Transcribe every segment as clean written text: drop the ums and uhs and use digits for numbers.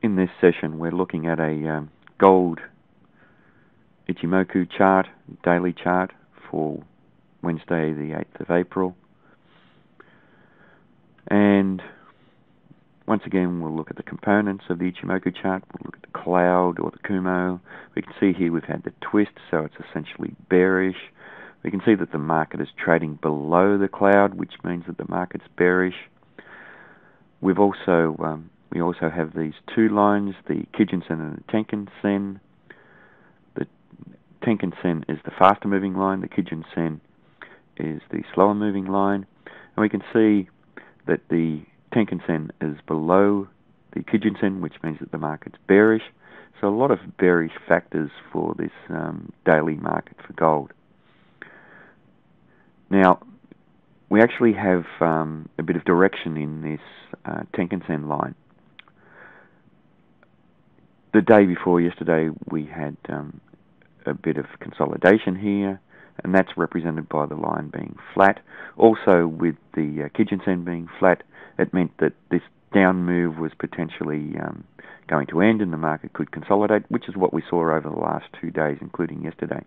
In this session, we're looking at a gold Ichimoku chart, daily chart for Wednesday the 8th of April. And once again, we'll look at the components of the Ichimoku chart. We'll look at the cloud or the Kumo. We can see here we've had the twist, so it's essentially bearish. We can see that the market is trading below the cloud, which means that the market's bearish. We also have these two lines, the Kijun-sen and the Tenkan-sen. The Tenkan-sen is the faster moving line, the Kijun-sen is the slower moving line. And we can see that the Tenkan-sen is below the Kijun-sen, which means that the market's bearish. So a lot of bearish factors for this daily market for gold. Now, we actually have a bit of direction in this Tenkan-sen line. The day before yesterday, we had a bit of consolidation here, and that's represented by the line being flat. Also, with the Kijun-sen being flat, it meant that this down move was potentially going to end and the market could consolidate, which is what we saw over the last 2 days, including yesterday.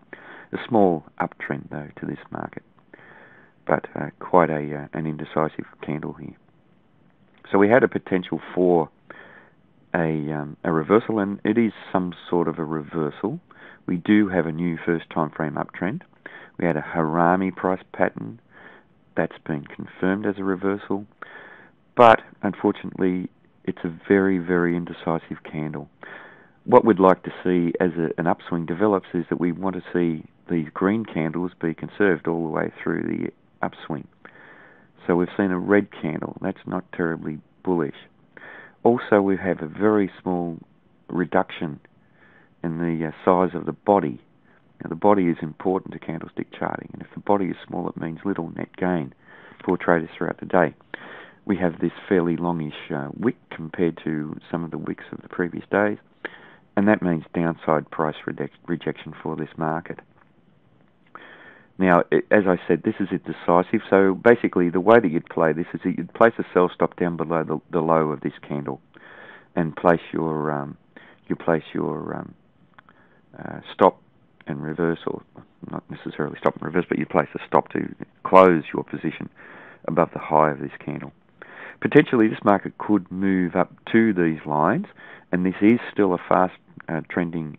A small uptrend, though, to this market, but quite an indecisive candle here. So we had a potential for a reversal, and it is some sort of a reversal. We do have a new first time frame uptrend. We had a Harami price pattern that's been confirmed as a reversal, but unfortunately it's a very, very indecisive candle. What we'd like to see as an upswing develops is that we want to see these green candles be conserved all the way through the upswing. So we've seen a red candle. That's not terribly bullish. Also, we have a very small reduction in the size of the body. Now, the body is important to candlestick charting, and if the body is small, it means little net gain for traders throughout the day. We have this fairly longish wick compared to some of the wicks of the previous days, and that means downside price rejection for this market. Now, as I said, this is indecisive, so basically the way that you'd play this is that you'd place a sell stop down below the low of this candle and place your stop and reverse, or not necessarily stop and reverse, but you place a stop to close your position above the high of this candle. Potentially this market could move up to these lines, and this is still a fast trending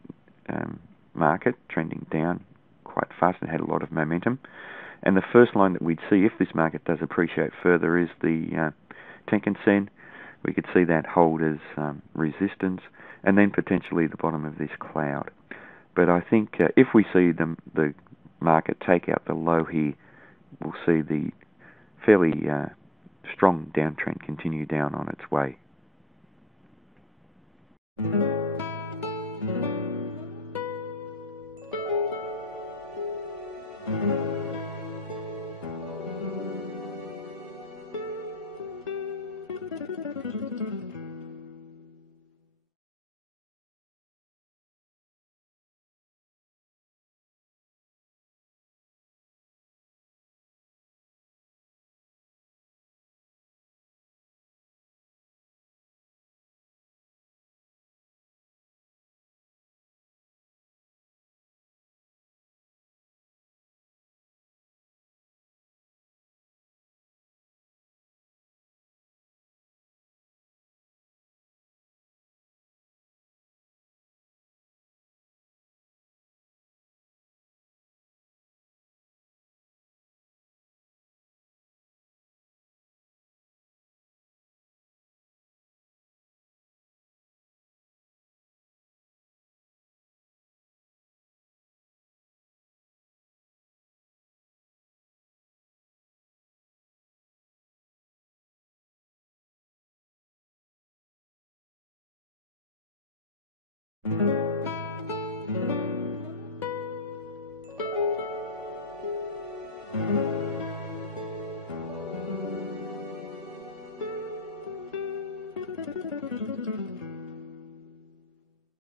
market, trending down quite fast and had a lot of momentum. And the first line that we'd see if this market does appreciate further is the Tenkan-sen. We could see that hold as resistance, and then potentially the bottom of this cloud. But I think if we see the market take out the low here, we'll see the fairly strong downtrend continue down on its way.